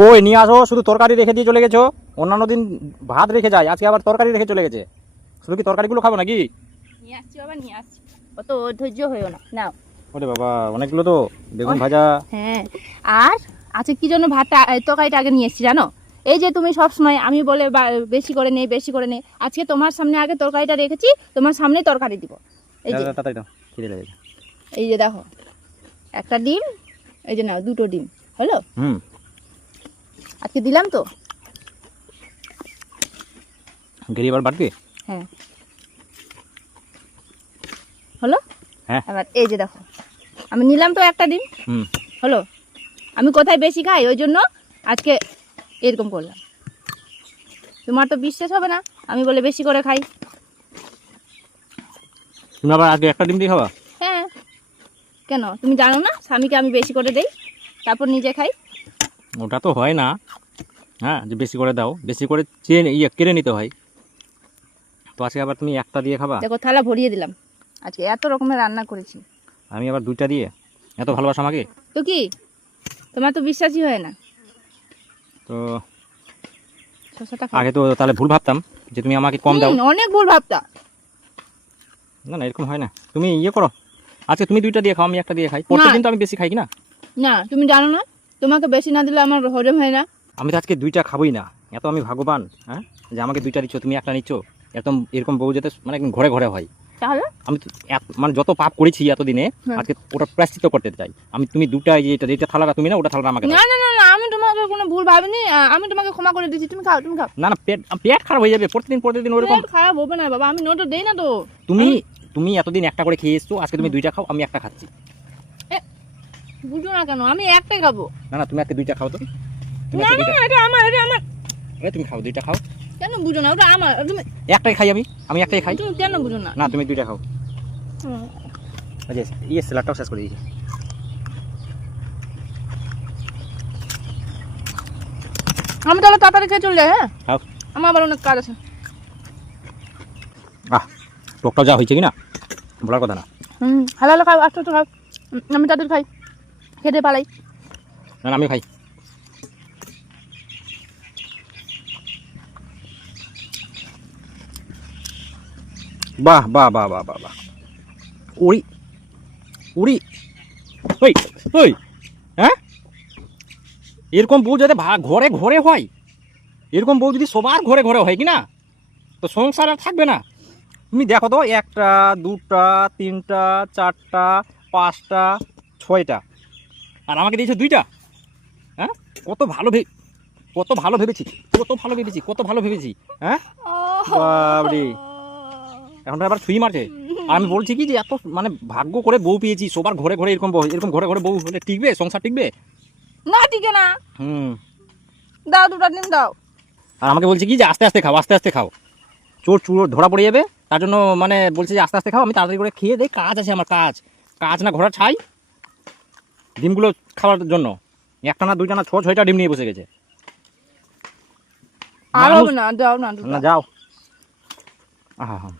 কই নিয়ে আসো, শুধু তরকারি রেখে দিয়ে চলে গেছো। অন্যান্য দিন ভাত রেখে যায়, আজকে আবার তরকারি রেখে চলে গেছে। শুধু কি তরকারিগুলো খাবো নাকি? নিয়ে আসছি বাবা, নিয়ে আসছি। অত ধৈর্য হইও না, নাও। ওরে বাবা, অনেকগুলো তো বেগুন ভাজা। হ্যাঁ, আর আজকে কি জন্য ভাতটা তরকারিটা আগে নিয়ে এসছি জানো? এই যে তুমি সব সময় আমি বলে বেশি করে নেই বেশি করে নেই, আজকে তোমার সামনে আগে তরকারিটা রেখেছি, তোমার সামনে তরকারি দিব। এই যে তাড়াতাড়ি দাও, খিদে লেগেছে। এই যে দেখো, একটা ডিম, এই যে নাও দুটো ডিম হলো। আজকে দিলাম তো। গেরি এবার বাড়বে। হ্যাঁ হলো। হ্যাঁ এবার এই যে দেখো, আমি নিলাম তো একটা ডিম হুম হলো। আমি কোথায় বেশি খাই ওই জন্য আজকে এরকম করলাম। তোমার তো বিশ্বাস হবে না, আমি বলে বেশি করে খাই। তুমি আবার আজকে একটা ডিম দিয়ে খাবা? হ্যাঁ, কেন তুমি জানো না স্বামীকে আমি বেশি করে দেই, তারপর নিজে খাই। ওটা তো হয় না, হ্যাঁ, যে বেশি করে দাও, বেশি করে চেয়ে কেড়ে নিতে হয়। তো আজকে আবার তুমি একটা দিয়ে খাবা? দেখো থালা ভরিয়ে দিলাম, আজকে এত রকমের রান্না করেছি। আমি আবার দুইটা দিয়ে? এত ভালোবাসা আমাকে? তো কি, তোমার তো বিশ্বাসই হয় না। তো শসাটা খাও। আগে তো তাহলে ভুল ভাবতাম যে তুমি আমাকে কম দাও। অনেক ভুল ভাবতা। না না, এরকম হয় না। তুমি ইয়ে করো, আজকে তুমি দুইটা দিয়ে খাও, আমি একটা দিয়ে খাই। প্রত্যেকদিন তো আমি বেশি খাই কি না? না তুমি জানো না, তোমাকে বেশি না দিলে আমার হজম হয় না। আমি তো আজকে দুইটা খাবোই না। এত আমি ভাগ্যবান, হ্যাঁ, যে আমাকে দুইটা দিচ্ছ, তুমি একটা নিচ্ছ। এরকম বউ যাতে মানে একদম ঘরে ঘরে হয়। তাহলে আমি তো মানে যত পাপ করেছি এতদিনে, হ্যাঁ। আজকে ওটা প্রায়শ্চিত্ত করতে চাই আমি। তুমি দুটা, যেটা থালাটা তুমি না, ওটা থালাটা আমাকে দাও। না না না না, আমি তোমাকে কোনো ভুল ভাবিনি, আমি তোমাকে ক্ষমা করে দিচ্ছি, তুমি খাও তুমি খাও। না না, পেট খারাপ হয়ে যাবে প্রতিদিন ওরকম। পেট খারাপ হবে না বাবা, আমি নোটও দেই না তো। তুমি এতদিন একটা করে খেয়ে এসছো, আজকে তুমি দুইটা খাও, আমি একটা খাচ্ছি। বুঝো না কেন, আমি একটাই খাবো। না না, তুমি আজকে দুইটা খাও তো। তুমি না আজকে না দুইটা, এটা আমার, এটা আমার। তুমি খাও, দুইটা খাও। কেন বুঝো না, ওটা আমার। তুমি একটাই খাই আমি একটাই খাই। তুমি কেন বুঝো না? না, তুমি দুইটা খাও। হুম। আচ্ছা, স্যালাডটাও শেষ করে দিয়েছি। আমি তাহলে তাড়াতাড়ি খেয়ে চলে যাই। হ্যাঁ, খাও। আমার আবার অনেক কাজ আছে। টকটা যা হয়েছে কি না, বলার কথা না। ভালো ভালো খাও, আস্তে আস্তে খাও। আমি তাদের খাই, খেতে পালাই। না না, আমি খাই। বাহ বাহ বাহ বাহ বাহ বাহ। উড়ি উড়ি, ওই ওই, হ্যাঁ, এরকম বউ যাতে ঘরে ঘরে হয়, এরকম বউ যদি সবার ঘরে ঘরে হয় কি না, তো সংসার আর থাকবে না। তুমি দেখো তো, একটা দুটা তিনটা চারটা পাঁচটা ছয়টা, আর আমাকে দিয়েছে দুইটা। হ্যাঁ, কত ভালো ভেবেছি, কত ভালো ভেবেছি। হ্যাঁ বাবরে, এখন তো আবার ছুঁই মারছে। আর আমি বলছি কি যে এত মানে ভাগ্য করে বউ পেয়েছি, সবার ঘরে ঘরে এরকম ঘরে ঘরে বউ হলে টিকবে, সংসার টিকবে না, ঠিক না। দাও দুটা ডিম দাও। আর আমাকে বলছে কি যে আস্তে আস্তে খাও, আস্তে আস্তে খাও, চোর ধরা পড়ে যাবে। তার জন্য মানে বলছে যে আস্তে আস্তে খাও। আমি তাড়াতাড়ি করে খেয়ে দেই, কাজ আছে আমার, কাজ না ঘোড়া ছাই। ডিমগুলো খাওয়ার জন্য একটা না দুইটা না ছয়টা ডিম নিয়ে বসে গেছে। আর হবে না, যাও না, না যাও। আহা হা।